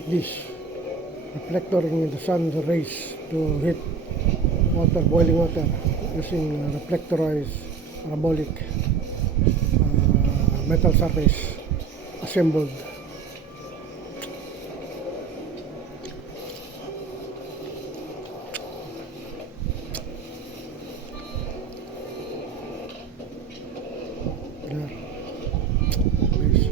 like this, reflecting the sun's rays to heat water, boiling water, using reflectorized parabolic metal surface assembled. There. Nice.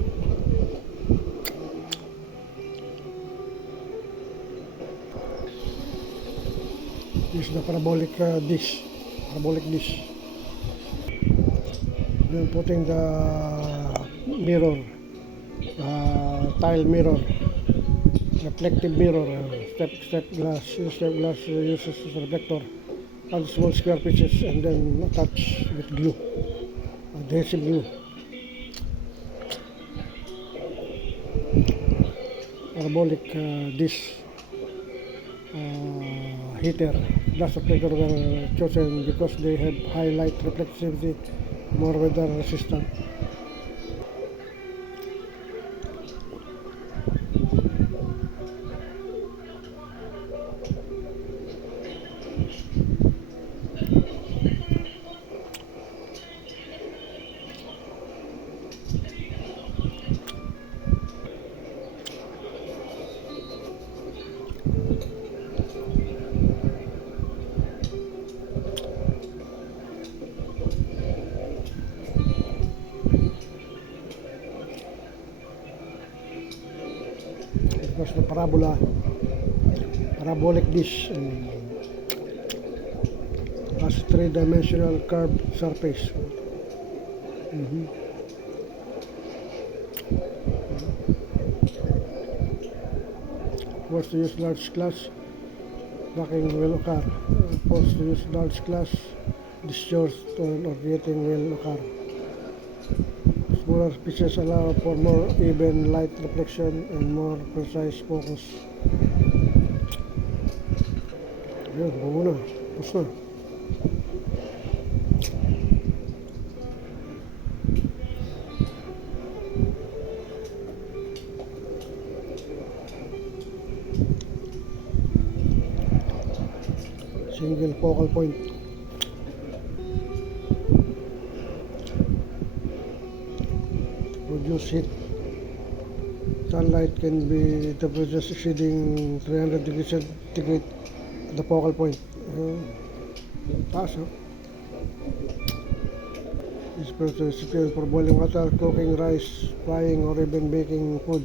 This is the parabolic dish. Then putting the mirror, tile mirror, reflective mirror, step glass uses as a reflector, and small square pieces, and then attach with glue, adhesive glue. Parabolic dish heater glass reflector were chosen because they have high light reflectivity, more weather resistant. Because the parabolic dish has three-dimensional curved surface. Forced to use large glass, backing will occur. Forced to use large glass, distorted or creating will occur. Smaller pieces allow for more even light reflection and more precise focus. Yun, buo na. Tapos na. Single focal point. Produce heat. Sunlight can be temperatures exceeding 300 degrees centigrade at the focal point. Taas, no? This process is for boiling water, cooking rice, frying, or even baking food.